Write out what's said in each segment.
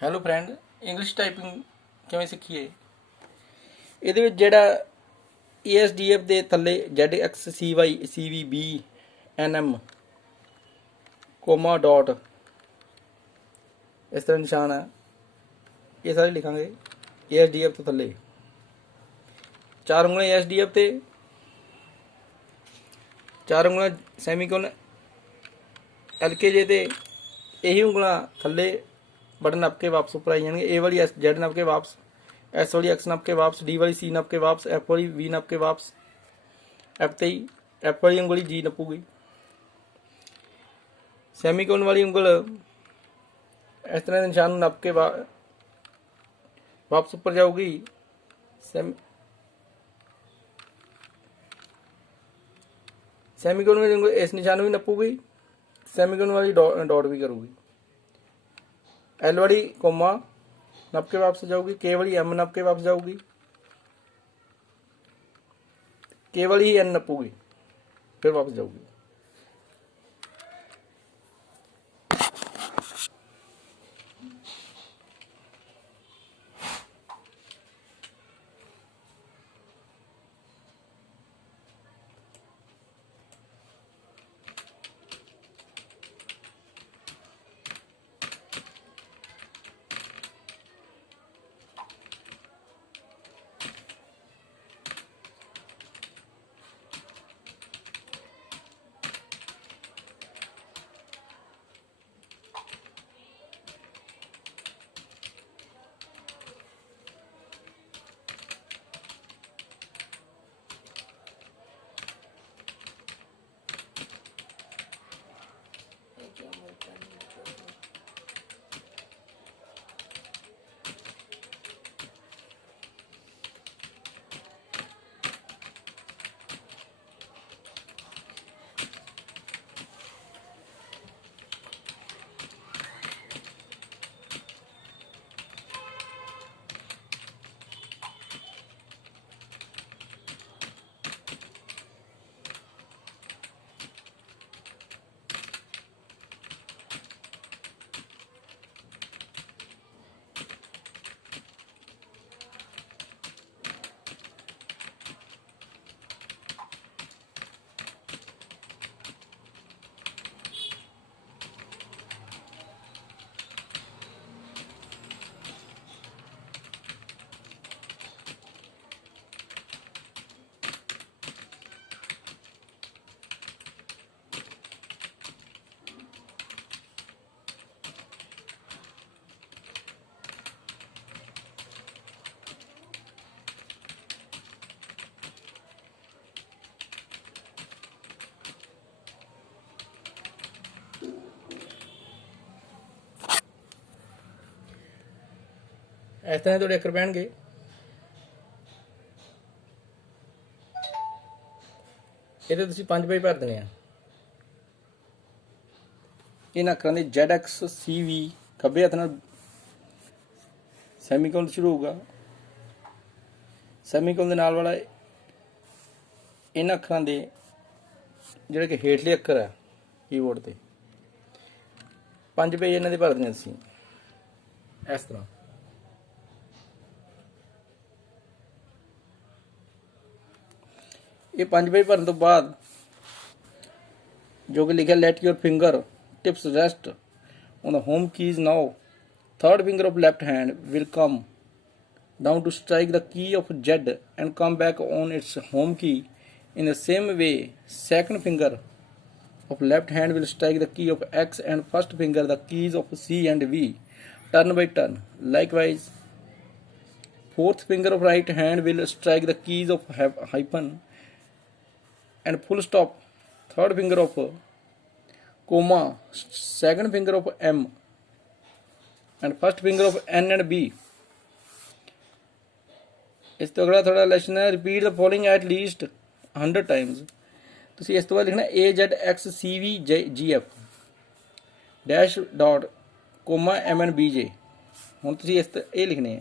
Hello friend, English typing ਕਿਵੇਂ ਸਿੱਖੀਏ। ਇਹਦੇ ਵਿੱਚ ਜਿਹੜਾ ESDF ਦੇ ਥੱਲੇ ZXCY CVB NM comma dot ਇਸ ਤਰ੍ਹਾਂ ਨਿਸ਼ਾਨ ਹੈ, ਇਹ ਸਾਰੇ ਲਿਖਾਂਗੇ ESDF ਤੋਂ ਥੱਲੇ। 4 ਉਂਗਲਾਂ ESDF ਤੇ 4 ਉਂਗਲਾਂ ਸੈਮੀਕੋਲਨ LKJ ਤੇ ਇਹੀ ਉਂਗਲਾਂ ਥੱਲੇ बटन नप के वापस ऊपर आई जाएंगे। ए वाली Z नप के वापस, S वाली X नप के वापस, D वाली C नप के वापस, F वाली V नप के वापस, F वाली उंगली G नपूगी। सैमीकोलन वाली उंगल इस तरह निशान नप के वापस ऊपर जाऊगी। सैमीकोलन वाली उंगल इस निशान भी नपूगी, सैमीकोलन वाली डॉट भी करूगी। L वाली कोमा नप के वापस जाऊगी, K वाली M नप के वापस जाऊगी, K वाली ही N नपूगी, फिर वापस जाऊगी। इस तरह थोड़े अक्खर पैणगे। ਇਹਦੇ ਤੁਸੀਂ 5 पेज भर देने। इन अक्खरां ਦੇ ZXCV ਖੱਬੇ ਹੱਥ ਨਾਲ ਸੈਮੀਕੋਲਨ ਸ਼ੁਰੂ ਹੋਊਗਾ। ਸੈਮੀਕੋਲਨ ਦੇ ਨਾਲ ਵਾਲਾ ਇਹਨਾਂ ਅੱਖਰਾਂ ਦੇ ਜਿਹੜੇ ਕਿ ਹੇਠਲੇ ਅੱਖਰ ਹੈ ਕੀਬੋਰਡ ਤੇ 5 पेज ਇਹਨਾਂ ਦੇ ਭਰ ਦੇਣੇ ਅਸੀਂ ਇਸ ਤਰ੍ਹਾਂ। ये 5 पेज भरने तो बाद जो कि लिखा let your finger tips rest on the home keys now, third finger of left hand will come down to strike the key of Z and come back on its home key. In the same way, second finger of left hand will strike the key of X and first finger the keys of C and V, turn by turn. Likewise, fourth finger of right hand will strike the keys of hyphen and full stop, third finger of comma, second finger of M and first finger of N and B. इस तो अगला थोड़ा lesson है, repeat the following at least 100 times. ਤੁਸੀਂ ਇਸ ਤੋਂ ਬਾਅਦ ਲਿਖਣਾ AZXCVGF dash dot comma MNBJ। ਹੁਣ ਤੁਸੀਂ ਇਹ ਲਿਖਣੇ ਆ।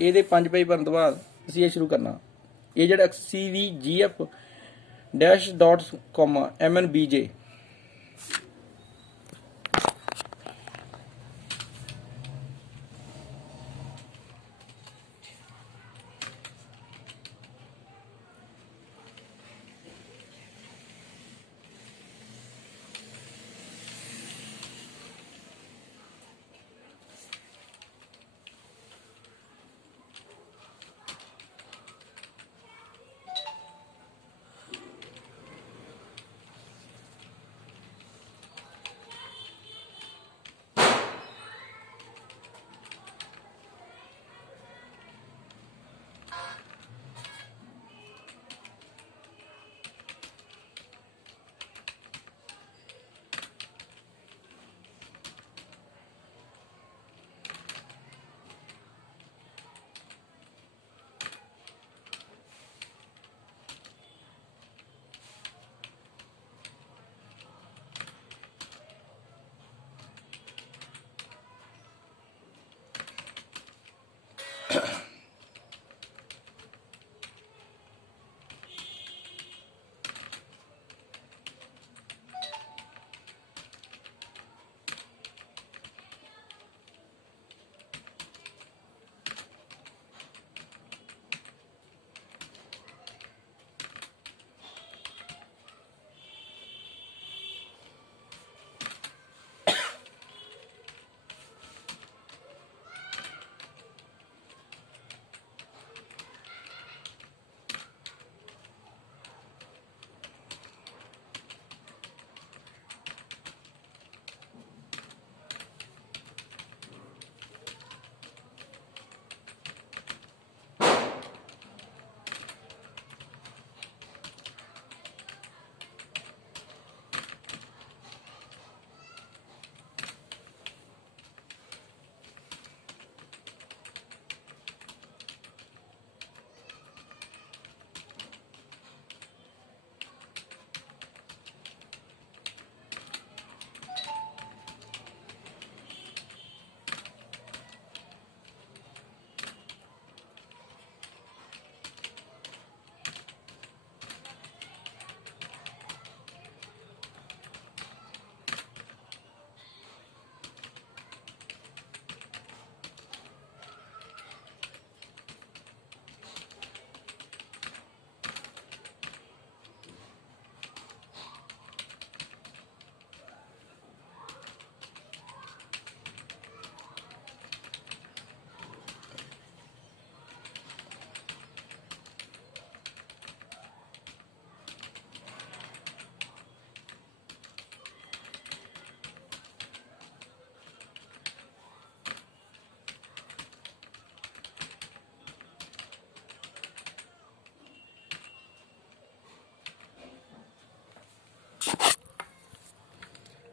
ਇਹਦੇ 5 पेज ਭਰਨ ਤੋਂ ਬਾਅਦ ਤੁਸੀਂ ਇਹ ਸ਼ੁਰੂ ਕਰਨਾ AZXCVGF dash dot comma MNBJ।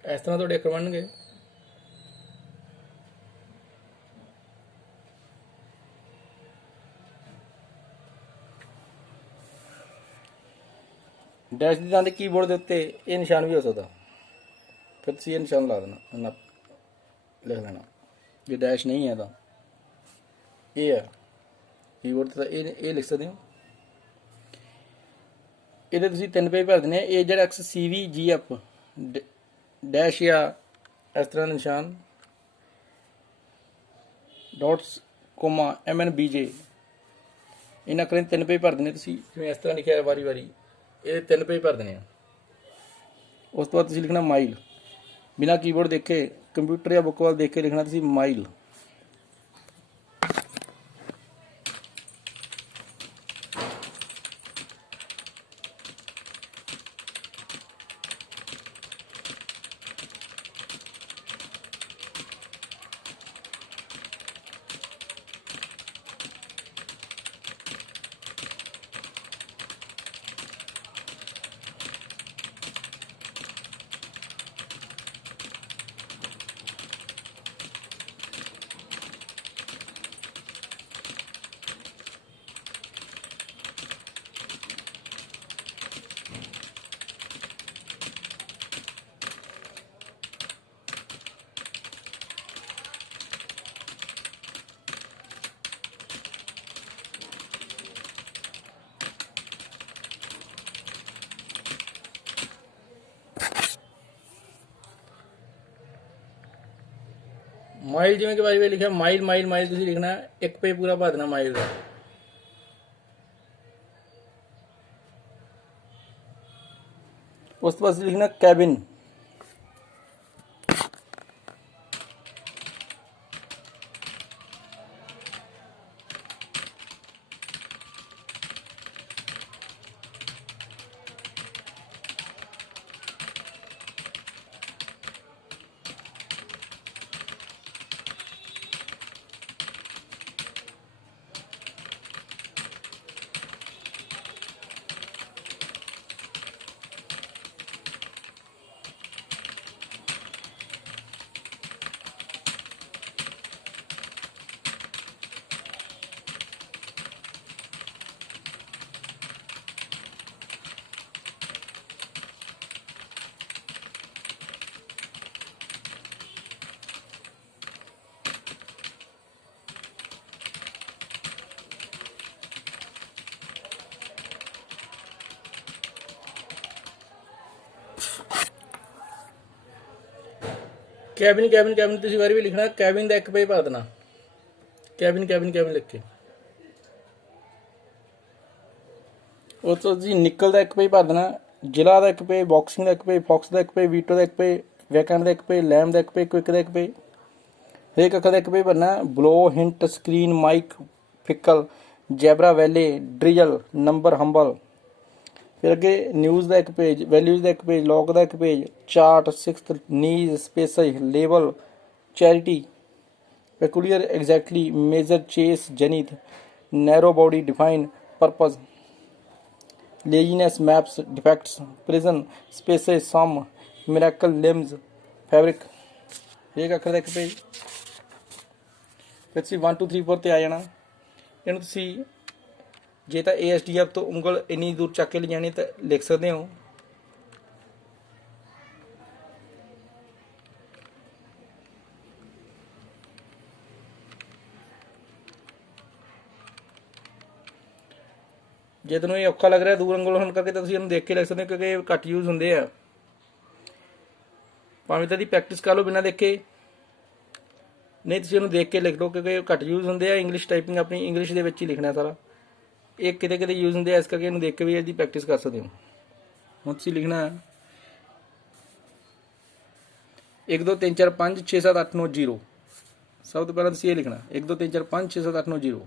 इस तरह ਤੁਹਾਡੇ ਅੱਖਰ ਬਣਨਗੇ। ਡੈਸ਼ ਦੀ ਥਾਂ ਤੇ ਕੀਬੋਰਡ ਦੇ ਉੱਤੇ ਇਹ ਨਿਸ਼ਾਨ ਵੀ ਹੋ ਸਕਦਾ, ਫਿਰ ਤੁਸੀਂ ਇਹ ਨਿਸ਼ਾਨ ਲਾ ਦੇਣਾ, ਇੰਨਾ ਲਿਖ ਲੈਣਾ। ਜੇ ਡੈਸ਼ ਨਹੀਂ ਹੈ ਤਾਂ ਇਹ ਹੈ ਕੀਬੋਰਡ ਤੇ, ਤਾਂ ਇਹ ਲਿਖ ਸਕਦੇ ਹੋ। ਇਹਦੇ ਤੁਸੀਂ 3 ਪੇਜ ਭਰ ਦੇਣੇ। ਇਹ ਜਿਹੜਾ XCVGF ਡੈਸ਼ ਜਾਂ ਇਸ ਤਰ੍ਹਾਂ ਦਾ ਨਿਸ਼ਾਨ, ਡੋਟਸ ਕੋਮਾ MNBJ, ਇਹਨਾਂ ਕਰੇ 3 ਪੇਜ ਭਰ ਦੇਣੇ ਤੁਸੀਂ। ਜਿਵੇਂ ਇਸ ਤਰ੍ਹਾਂ ਲਿਖਿਆ ਵਾਰੀ ਵਾਰੀ, ਇਹ 3 ਪੇਜ ਭਰ ਦੇਣੇ ਆ। ਉਸ ਤੋਂ ਬਾਅਦ ਤੁਸੀਂ ਲਿਖਣਾ ਮਾਈਲ, ਬਿਨਾਂ ਕੀਬੋਰਡ ਦੇਖੇ, ਕੰਪਿਊਟਰ ਜਾਂ ਬੁੱਕ ਵੱਲ ਦੇਖ ਕੇ ਲਿਖਣਾ ਤੁਸੀਂ ਮਾਈਲ। ਮਾਈਲ ਜਿਵੇਂ ਕਿ ਵਾਰੀ ਵਾਰੀ ਲਿਖਿਆ ਮਾਈਲ ਮਾਈਲ ਮਾਈਲ, ਤੁਸੀਂ ਲਿਖਣਾ 1 ਪੇਜ ਪੂਰਾ ਭਰ ਦੇਣਾ ਮਾਈਲ ਦਾ। ਉਸ ਤੋਂ ਬਾਅਦ ਲਿਖਣਾ ਕੈबिन। ਕੈबिन ਕੈबिन ਕੈबिन ਤੁਸੀਂ ਵਾਰੀ ਵੀ ਲਿਖਣਾ ਕੈबिन ਦਾ 1 ਪੇਜ ਭਰ ਦੇਣਾ, ਕੈबिन ਕੈबिन ਕੈबिन ਲਿਖ ਕੇ। ਉਸ ਤੋਂ ਤੁਸੀਂ ਨਿਕਲ ਦਾ 1 ਪੇਜ ਭਰ ਦੇਣਾ, ਜ਼ਿਲ੍ਹਾ ਦਾ 1 ਪੇਜ, ਬਾਕਸਿੰਗ ਦਾ 1 ਪੇਜ, ਫੌਕਸ ਦਾ 1 ਪੇਜ, ਵੀਟੋ ਦਾ 1 ਪੇਜ, ਵੈਕੈਂਟ ਦਾ 1 ਪੇਜ, ਲੈਮ ਦਾ 1 ਪੇਜ, ਕੁਇਕ ਦਾ 1 ਪੇਜ, ਹਰੇਕ ਅੱਖਰ ਦਾ 1 ਪੇਜ ਭਰਨਾ। Blow, hint, screen, mic, fickle, zebra, valley, drizzle, number, humble. फिर अगे न्यूज़ का 1 पेज, वैल्यूज़ का 1 पेज, लॉग का 1 page, chart, 6th, knees, species, label, charity, peculiar, exactly, major, chess, जनित, narrow body, define, purpose, laziness, maps, defects, prison, species, some, miracle, limbs, fabric. एक अखर का 1 पेज। फिर 1 2 3 4 ਤੇ ਆ ਜਾਣਾ। ਇਹਨੂੰ ਤੁਸੀਂ ਜੇ ਤਾਂ ASDF ਤੋਂ ਉਂਗਲ ਇੰਨੀ ਦੂਰ ਚੱਕ ਕੇ ਲਿਜਾਣੀ ਤਾਂ ਲਿਖ ਸਕਦੇ ਹੋ। ਜੇ ਤੁਹਾਨੂੰ ਇਹ ਔਖਾ ਲੱਗ ਰਿਹਾ ਦੂਰ ਉਂਗਲ ਹੋਣ ਕਰਕੇ ਤਾਂ ਤੁਸੀਂ ਇਹਨੂੰ ਦੇਖ ਕੇ ਲਿਖ ਸਕਦੇ ਹੋ, ਕਿਉਂਕਿ ਇਹ ਘੱਟ ਯੂਜ਼ ਹੁੰਦੇ ਆ। ਭਾਵੇਂ ਤਾਂ ਦੀ ਪ੍ਰੈਕਟਿਸ ਕਰ ਲਓ ਬਿਨਾਂ ਦੇਖੇ, ਨਹੀਂ ਤੁਸੀਂ ਇਹਨੂੰ ਦੇਖ ਕੇ ਲਿਖ ਲਓ, ਕਿਉਂਕਿ ਇਹ ਘੱਟ ਯੂਜ਼ ਹੁੰਦੇ ਆ। ਇੰਗਲਿਸ਼ ਟਾਈਪਿੰਗ ਆਪਣੀ ਇੰਗਲਿਸ਼ ਦੇ ਵਿੱਚ ਹੀ ਲਿਖਣਾ ਸਾਰਾ। ਇਹ ਕਿਤੇ ਕਿਤੇ ਯੂਜ਼ ਹੁੰਦੇ ਆ, ਇਸ ਕਰਕੇ ਇਹਨੂੰ ਦੇਖ ਕੇ ਵੀ ਇਹਦੀ ਪ੍ਰੈਕਟਿਸ ਕਰ ਸਕਦੇ ਹੋ। ਹੁਣ ਤੁਸੀਂ ਲਿਖਣਾ 1 2 3 4 5 6 7 8 9 0। ਸਭ ਤੋਂ ਪਹਿਲਾਂ ਤੁਸੀਂ ਇਹ ਲਿਖਣਾ 1 2 3 4 5 6 7 8 9 0।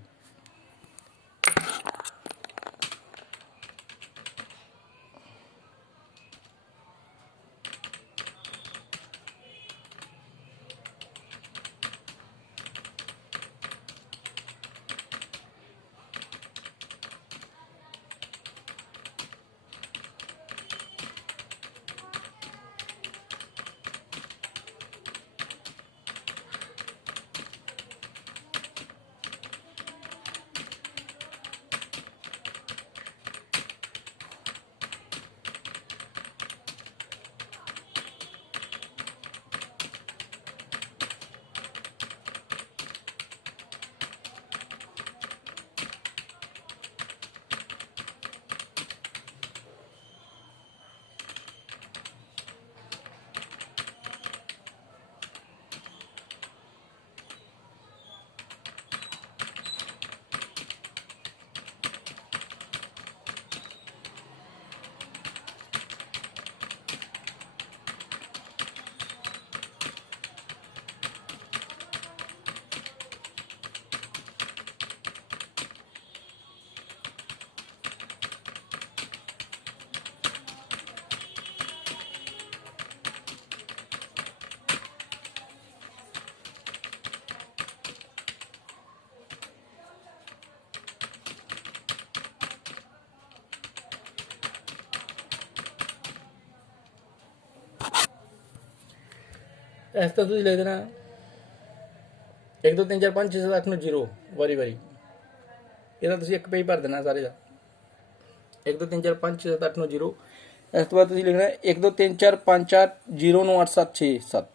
ਇਸ ਤਰ੍ਹਾਂ ਤੁਸੀਂ ਲਿਖ ਦੇਣਾ 1 2 3 4 5 6 7 8 9 0 ਵਾਰੀ ਵਾਰੀ। ਇਹਦਾ ਤੁਸੀਂ ਇੱਕ ਪੇਜ ਭਰ ਦੇਣਾ ਸਾਰੇ ਦਾ 1 2 3 4 5 6 7 8 9 0। ਇਸ ਤੋਂ ਬਾਅਦ ਤੁਸੀਂ ਲਿਖਣਾ 1 2 3 4 5 4 0 9 8 7 6 7।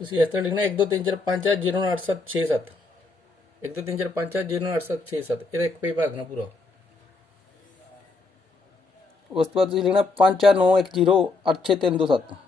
ਤੁਸੀਂ ਇਸ ਤਰ੍ਹਾਂ ਲਿਖਣਾ 1 2 3 4 5 4 0 9 8 7 6 7। 1 2 3 4 5 4 0 9 8 7 6 7। ਇਹਦਾ ਇੱਕ ਪੇਜ ਭਰ ਦੇਣਾ ਪੂਰਾ। ਉਸ ਤੋਂ ਬਾਅਦ ਤੁਸੀਂ ਲਿਖਣਾ 5 4 9 1 0 8 6 3 2 7।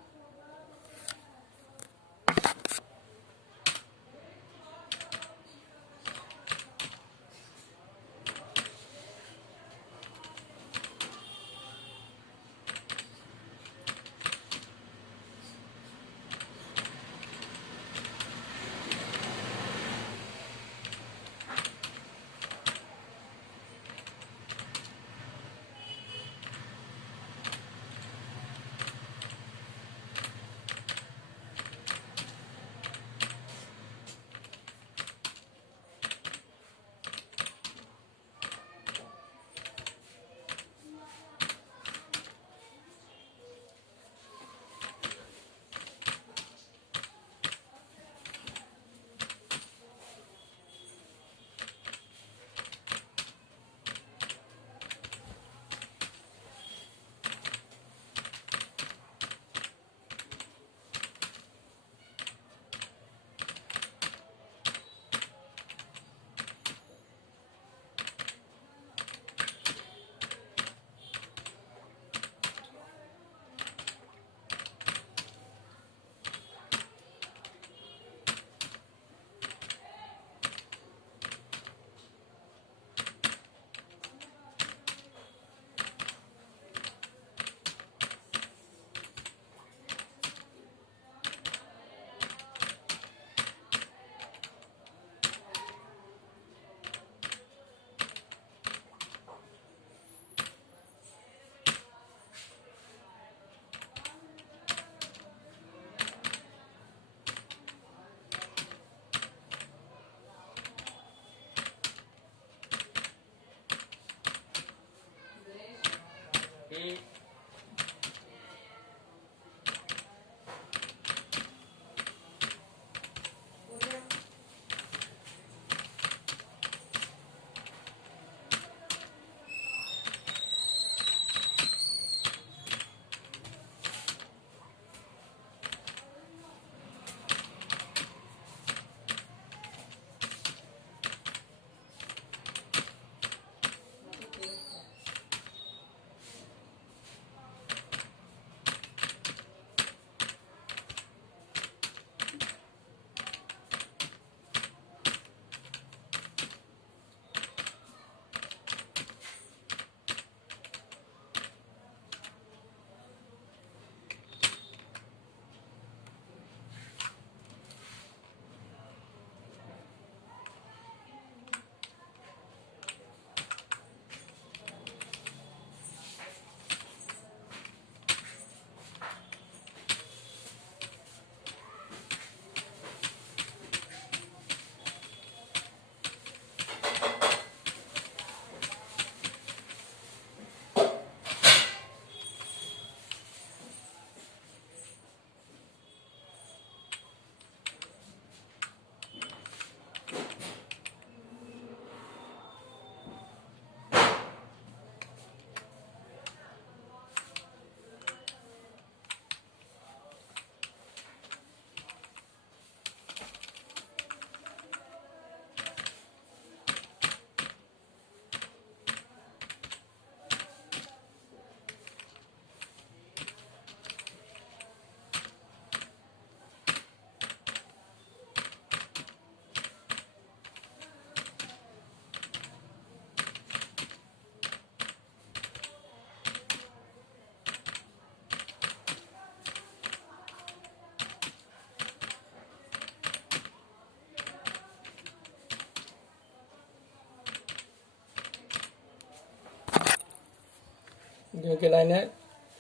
ਜਿਵੇਂ ਕਿ ਲਾਈਨ ਹੈ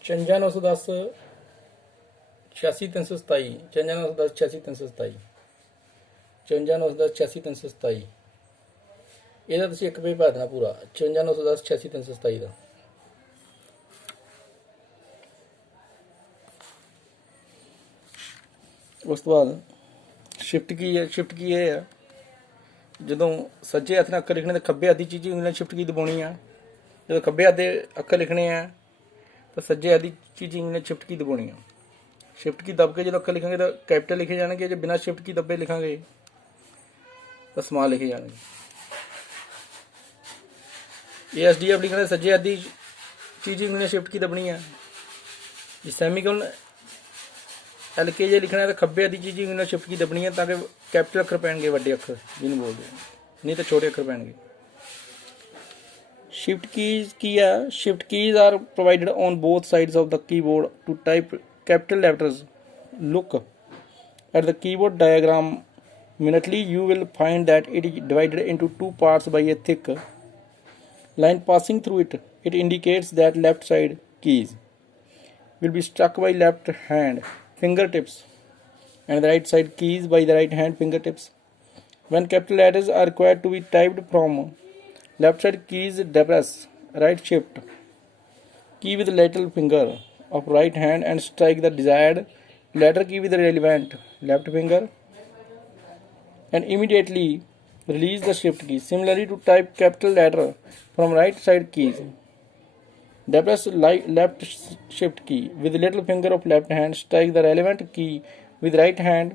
54910 86327 54910 86327 54910 86327 ਇਹਦਾ ਤੁਸੀਂ ਇੱਕ ਪੇਜ ਭਰ ਦੇਣਾ ਪੂਰਾ 54910 86327 ਦਾ। ਉਸ ਤੋਂ ਬਾਅਦ ਸ਼ਿਫਟ ਕੀ ਹੈ? ਸ਼ਿਫਟ ਕੀ ਇਹ ਹੈ ਜਦੋਂ ਸੱਜੇ ਹੱਥ ਨਾਲ ਅੱਖਰ ਲਿਖਣੇ ਤਾਂ ਖੱਬੇ ਹੱਥ ਦੀ ਚੀਜ਼ ਉਂਗਲਾਂ ਸ਼ਿਫਟ ਕੀ ਦਬਾਉਣੀ ਆ। ਜਦੋਂ ਖੱਬੇ ਹੱਥ ਦੇ ਅੱਖਰ ਲਿਖਣੇ ਆ ਤਾਂ ਸੱਜੇ ਹੱਥ ਦੀ ਚੀਜ਼ ਉਂਗਲਾਂ ਸ਼ਿਫਟ ਕੀ ਦਬਾਉਣੀ ਆ। ਸ਼ਿਫਟ ਕੀ ਦਬ ਕੇ ਜਦੋਂ ਅੱਖਰ ਲਿਖਾਂਗੇ ਤਾਂ ਕੈਪੀਟਲ ਲਿਖੇ ਜਾਣਗੇ, ਜੇ ਬਿਨਾਂ ਸ਼ਿਫਟ ਕੀ ਦੱਬੇ ਲਿਖਾਂਗੇ ਤਾਂ ਸਮਾਲ ਲਿਖੇ ਜਾਣਗੇ। ASDF ਲਿਖਣਾ ਤਾਂ ਸੱਜੇ ਹੱਥ ਦੀ ਚੀਜ਼ ਉਂਗਲਾਂ ਸ਼ਿਫਟ ਕੀ ਦਬਣੀ ਆ। ਜੇ ਸੈਮੀਕੋਲਨ LKJ ਲਿਖਣਾ ਹੈ ਤਾਂ ਖੱਬੇ ਹੱਥ ਦੀ ਚੀਜ਼ ਉਂਗਲਾਂ ਸ਼ਿਫਟ ਕੀ ਦਬਣੀ ਹੈ ਤਾਂ ਕਿ ਕੈਪੀਟਲ ਅੱਖਰ ਪੈਣਗੇ, ਵੱਡੇ ਅੱਖਰ ਜਿਹਨੂੰ ਬੋਲਦੇ ਆ, ਨਹੀਂ ਤਾਂ ਛੋਟੇ ਅੱਖਰ ਪੈਣਗੇ। Shift keys ਕੀ ਹੈ? Shift keys are provided on both sides of the keyboard to type capital letters. Look at the keyboard diagram minutely. You will find that it is divided into two parts by a thick line passing through it. It indicates that left side keys will be struck by left hand fingertips and the right side keys by the right hand fingertips. When capital letters are required to be typed from left side keys, depress right shift key with the little finger of right hand and strike the desired letter key with the relevant left finger and immediately release the shift key. Similarly, to type capital letter from right side keys, depress left shift key with the little finger of left hand, strike the relevant key with right hand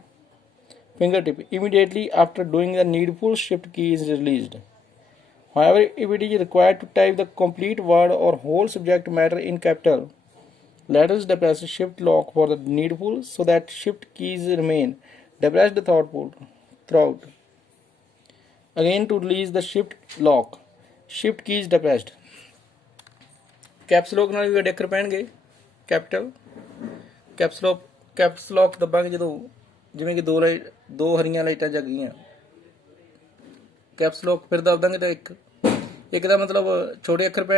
fingertip. Immediately after doing the needful, shift key is released. However, if it is required to type the complete word or whole subject matter in capital letters, depress shift lock for the needful so that shift keys remain depressed throughout. Again, to release the shift lock, shift key is depressed. Caps lock ਨਾਲ ਵੀ ਵੱਡੇ ਅੱਖਰ ਪੈਣਗੇ capital. Caps ਲੋਕ ਦੱਬਾਂਗੇ ਜਦੋਂ ਜਿਵੇਂ ਕਿ ਦੋ ਹਰੀਆਂ ਲਾਈਟਾਂ ਜਗ ਗਈਆਂ, ਕੈਪਸ ਲੋਕ ਫਿਰ ਦੱਬ ਦਾਂਗੇ ਤਾਂ ਇੱਕ ਦਾ ਮਤਲਬ ਛੋਟੇ ਅੱਖਰ